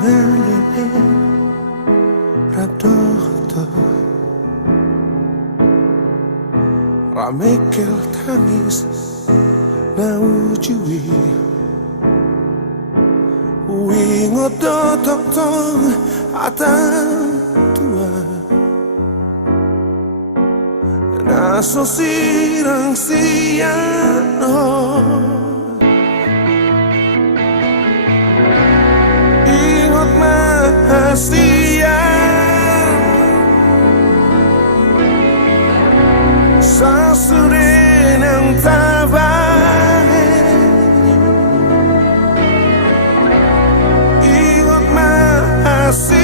ngalih rada Ramekel tangis naujui Wingot tong atang tua Naso sirang siang Ingot mahasian Sasurin ang tabay Ingot mahasian